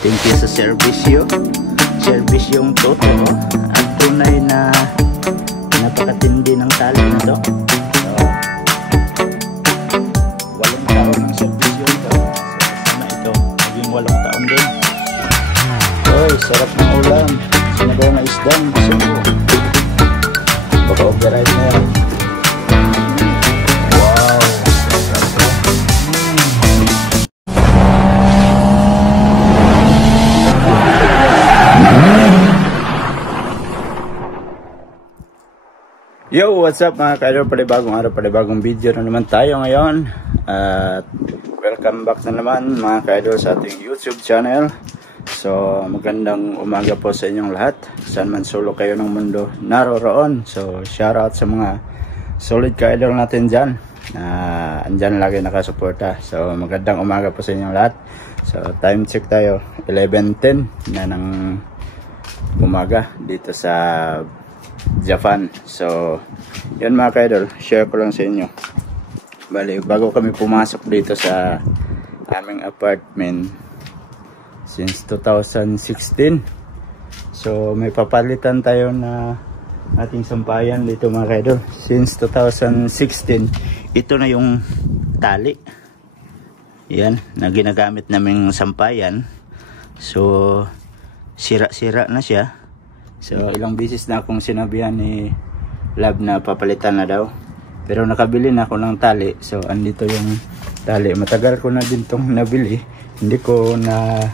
Thank you sa serbisyo. Serbisyong totoo at tunay na napakatindi ng tali na to. So, 8 taon ng serbisyo ito. So, sana ito maging 8 taon din. Oy, sarap ng ulam. Sinabaw na isdang. Sumo. Baka override na yan. Wow. Yo, what's up mga ka-idol? Panibagong araw, panibagong video na naman tayo ngayon. At welcome back na naman mga ka-idol sa ating YouTube channel. So, magandang umaga po sa inyong lahat. Saan man solo kayo ng mundo naroroon. So, shoutout sa mga solid ka-idol natin dyan. Andyan lagi nakasuporta. So, magandang umaga po sa inyong lahat. So, time check tayo. 11:10 na ng umaga dito sa Japan. So, yun mga ka-idol, share ko lang sa inyo. Bali, bago kami pumasok dito sa aming apartment since 2016. So, may papalitan tayo na ating sampayan dito mga ka-idol. Since 2016, ito na yung tali. Yan, na ginagamit naming sampayan. So, sira-sira na siya. So, ilang beses na akong sinabihan ni Love na papalitan na daw. Pero nakabili na ako ng tali. So, andito yung tali. Matagal ko na din tong nabili. Hindi ko na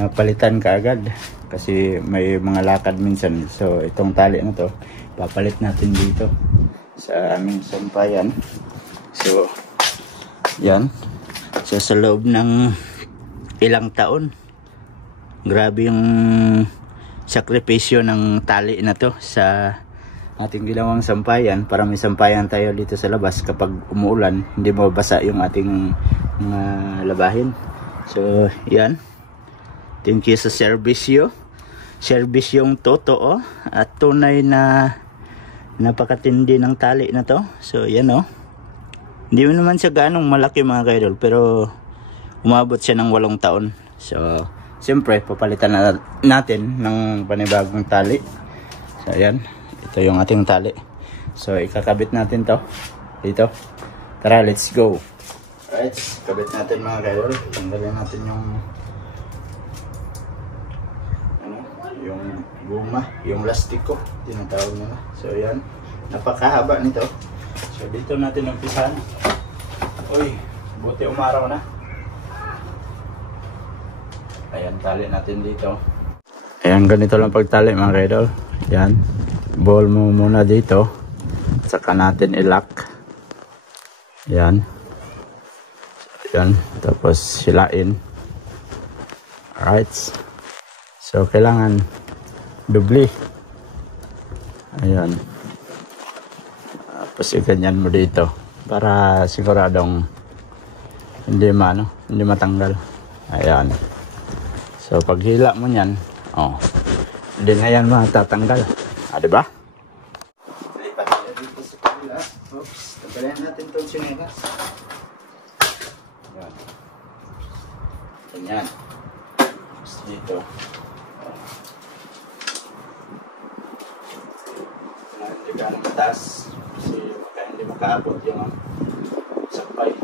napalitan kaagad. Kasi may mga lakad minsan. So, itong tali na to, papalit natin dito sa aming sampayan. So, yan. So, sa loob ng ilang taon, grabe yung sakripisyo ng tali na to sa ating ginawang sampayan para may sampayan tayo dito sa labas kapag umuulan, hindi mabasa yung ating mga labahin. So, yan. Thank you sa serbisyo. Serbisyong totoo at tunay na napakatindi ng tali na to. So, yan o. Hindi naman siya ganong malaki mga ka-idol, pero umabot siya ng 8 taon. So, siyempre, papalitan na natin ng panibagong tali. So, ayan. Ito yung ating tali. So, ikakabit natin to dito. Tara, let's go. Alright, kabit natin mga kaidol. Tanggalin natin yung guma, yung lastiko, tinatawag nila. So, ayan. Napakahaba nito. So, dito natin umpisahan. Uy, buti umaraw na. Ayan, tali natin dito. Ayan, ganito lang pagtali mga kaidol. Ayan, ball mo muna dito. Saka natin i-lock. Ayan. Ayan, tapos silain. Alright. So, kailangan dubli. Ayan. Tapos iganyan mo dito. Para siguradong hindi matanggal. Ayan. So, pag hila mo yan, hindi na yan matatanggal. Diba? Lipat tayo dito sa kabila. Oops, tanggalin natin itong sinelas. Yan. Ganyan. Tapos dito. Hindi ka nang mataas. Kasi hindi makaabot yung sampay.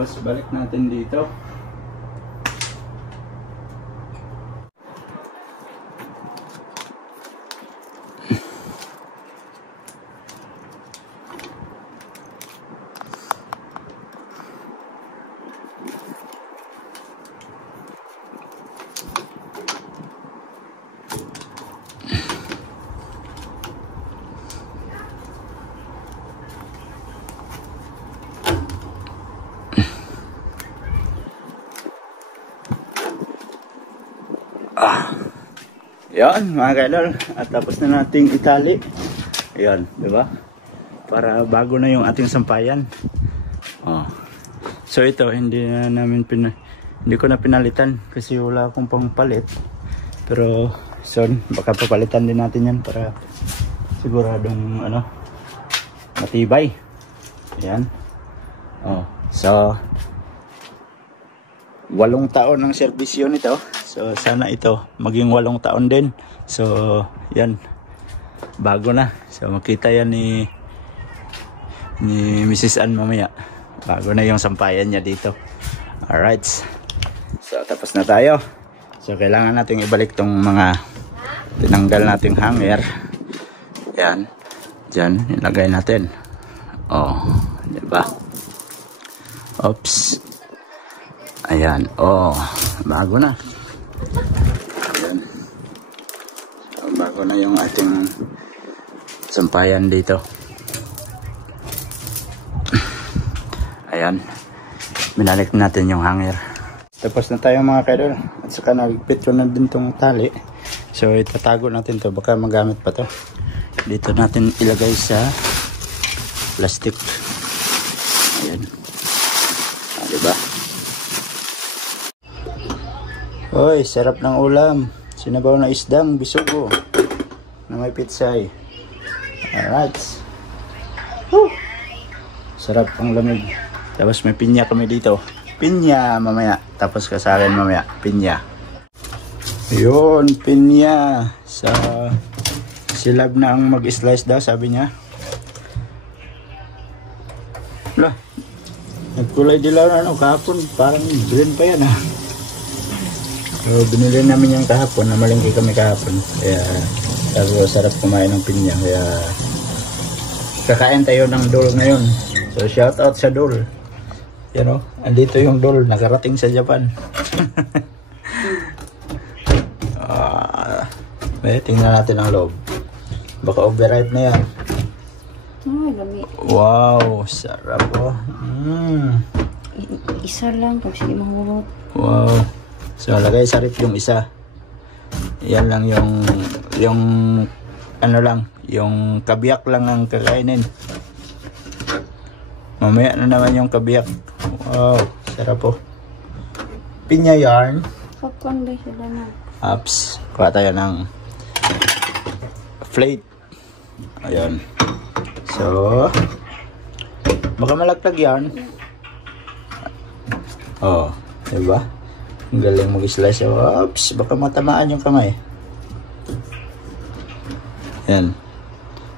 Tapos balik natin dito. Yan mga kaidol, at tapos na nating itali. Ayan, di ba? Para bago na yung ating sampayan. Oh. So ito, hindi ko na pinalitan kasi wala akong pangpalit. Pero soon, baka papalitan din natin yan para siguradong matibay. Ayan. Oh. So 8 taon ang serbisyo nito. So sana ito maging 8 taon din. So yan, bago na. So makita yan ni Mrs. Ann mamaya. Bago na yung sampayan niya dito. Alright. So tapos na tayo. So kailangan natin ibalik tong mga tinanggal nating hanger. Yan. Diyan ilagay natin. Oh, di ba? Oops. Ayan. Oh, bago na. Ayan. So, bago na yung ating sampayan dito. Ayan. Binalik natin yung hanger. Tapos na tayo mga kaidol. At saka nagpit ko na din tong tali. So itatago natin to. Baka magamit pa to. Dito natin ilagay sa plastic. Ayan. Diba? Hoy, sarap ng ulam. Sinabaw na isdang bisugo na may pitsay. Alright. Woo! Sarap ang lamig. Tapos may pinya kami dito. Pinya mamaya. Tapos kasalin mamaya. Pinya. Yun, pinya. Si Lab na ang mag-slice daw, sabi niya. Lah, nagkulay dilaw na kahapon. Parang green pa yan So, binili namin yung kahapon, namalingki kami kahapon. Kaya, sarap kumain ng pinya. Kaya, kakain tayo ng dol ngayon. So, shout out sa dol. Yan andito yung dol, nakarating sa Japan. Tingnan natin ang loob. Baka overripe na yan. Wow, sarap Isa lang, tapos hindi mahulot. Wow. So lagay sa rip yung isa. Yan lang yung yung kabiyak lang ang kakainin. Mamaya na naman yung kabiyak. Wow, sarap Pinya yarn. Kapon ba sila na? Ups. Kuha tayo ng plate. Ayan. So baka malagtag yan. Oh, diba? Ang galing mag-slice. Oops, baka matamaan yung kamay. Yan.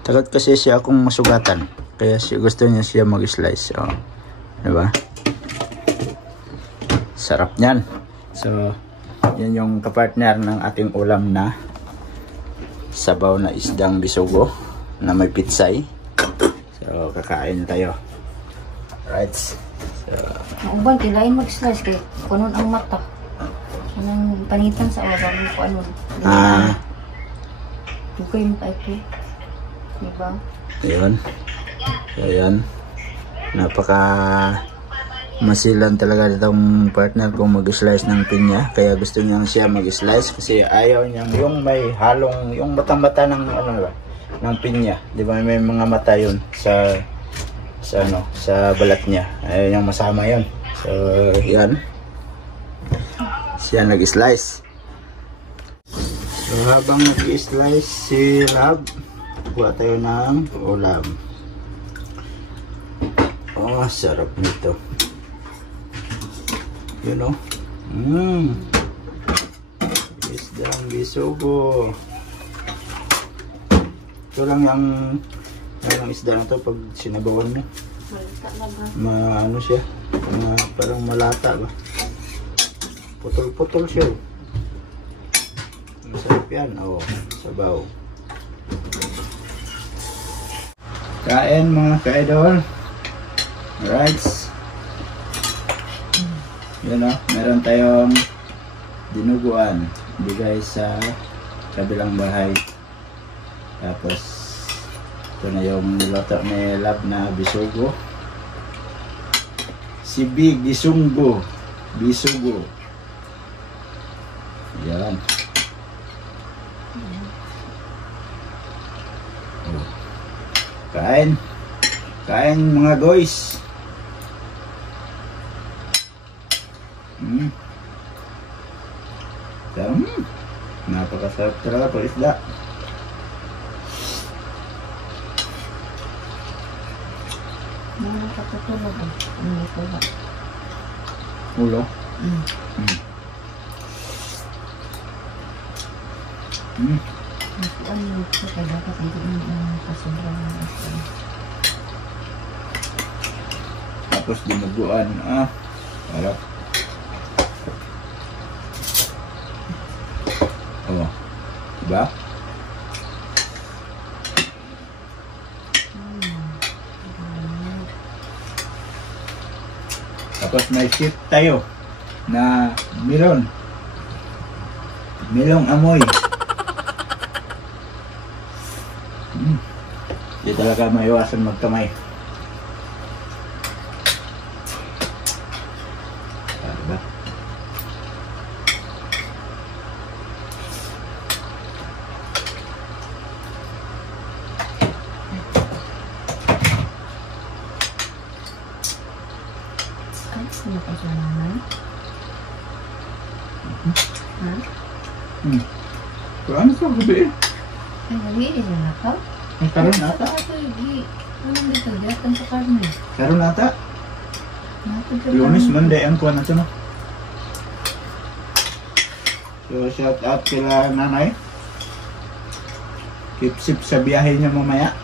Takot kasi siya akong masugatan. Kaya gusto niya siya mag-slice. Oh, diba? Sarap niyan. So, yan yung kapartner ng ating ulam na sabaw na isdang bisugo na may pitsay. So, kakain tayo. Right. So, mauban, kilain mag-slice kay kunon ang mata. Anong panitan sa oras mo kung ano. Buko yung pa ito. Diba? Ayun. So, ayan. Napaka masilan talaga itong partner kong mag-slice ng pinya. Kaya gusto niya siya mag-slice kasi ayaw niya yung may halong, yung matang-mata ng ng pinya. Di ba may mga mata yun sa balat niya. Ayaw niyang masama yun. So, yan. Siya nag-slice. So, habang nag-slice si Rab, kuha tayo ng ulam. Oh, sarap nito. You know? Isdang bisugo. Ito lang yung isda na to pag sinabawan mo. Ano siya? Parang malata ba? Putol-putol siya. Masarap yan. Oo, sabaw. Kain mga ka-idol. Alright. Yan o, meron tayong dinuguan. Bigay sa kabilang bahay. Tapos, ito na yung niloto ni Lab na bisugo. Si Big Gisunggo. Bisugo. Yan. Oh. Kain. Kain mga guys. Napakasarap talaga ito isda. Mga katutulog. Hindi ko ba? Ulo? Ano yung kaya dapat hindi yung kasobrang isda. Tapos dinuguan. Harap. Oh. Diba? Tapos may shift tayo na melon. Melong amoy. Hindi talaga maiwasan magkamay. Diba? Ano pa siya naman? Ha? Ano sa gabi? Ay, naliin na nakaw? Ang karon nata? Ito, hindi. Anong dito? Diatan sa karne. Karon nata? Matod ka Lunes, karne. Monday, ang kuha na ito no? So, shout out kila nanay. Keep sip sa biyahe niya mamaya.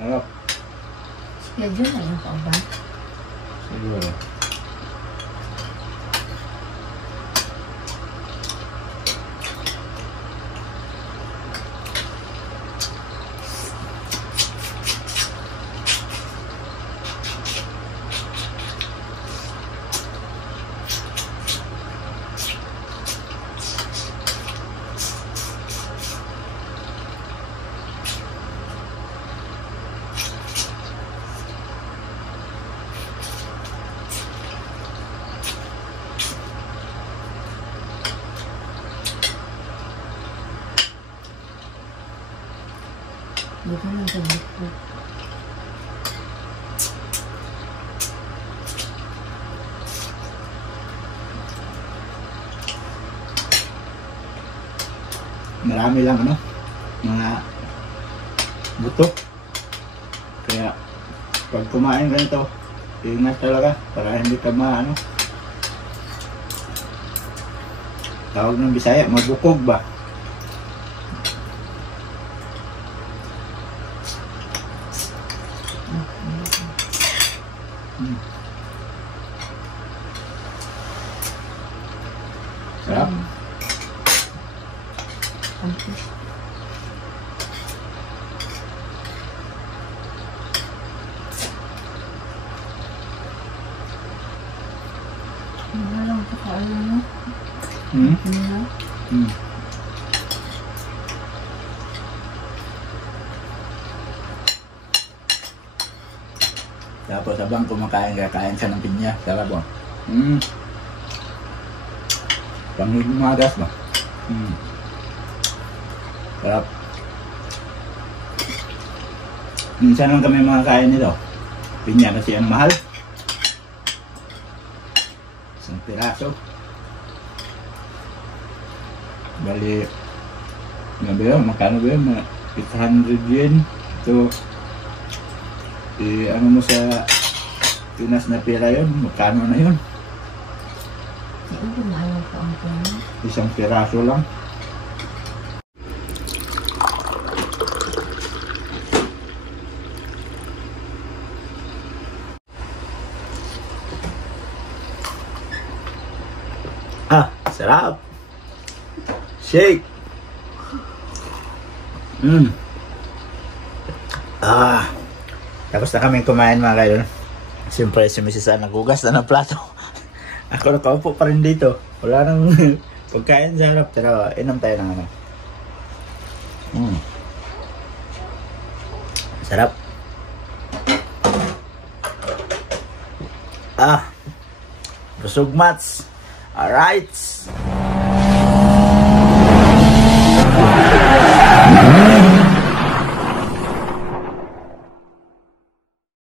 Sarap. Schedule na yung kauban. Siguro. Dito lang sa buko. Marami lang ano, mga buto. Kaya pag kumain ganito, ingat talaga para hindi ka maano. Tawag ng Bisaya, mabukog ba? Sarap. Kampus. Ano lang ito ka ano mo? Ano? Tapos habang kumakain, kakain siya ng pinya. Sarap ba? Panghimagas ba? Sarap. Minsan lang kami makakain nito. Pinya kasi ang mahal. Isang piraso. Bali, ano ba yun? Magkano ba yun? 800 yen. Ito, ano mo sa Pinas na pera yun? Magkano na yun? Hindi maayaw ko ang pera. Isang piraso lang. Sarap. Shake. Tapos na kaming kumain mga kaidol. Siyempre si Mrs. Ann nagugas na ng plato. Ako nakaupo pa rin dito. Wala nang pagkain sa harap. Pero inom tayo ng ano. Sarap. Busog mats. Alright.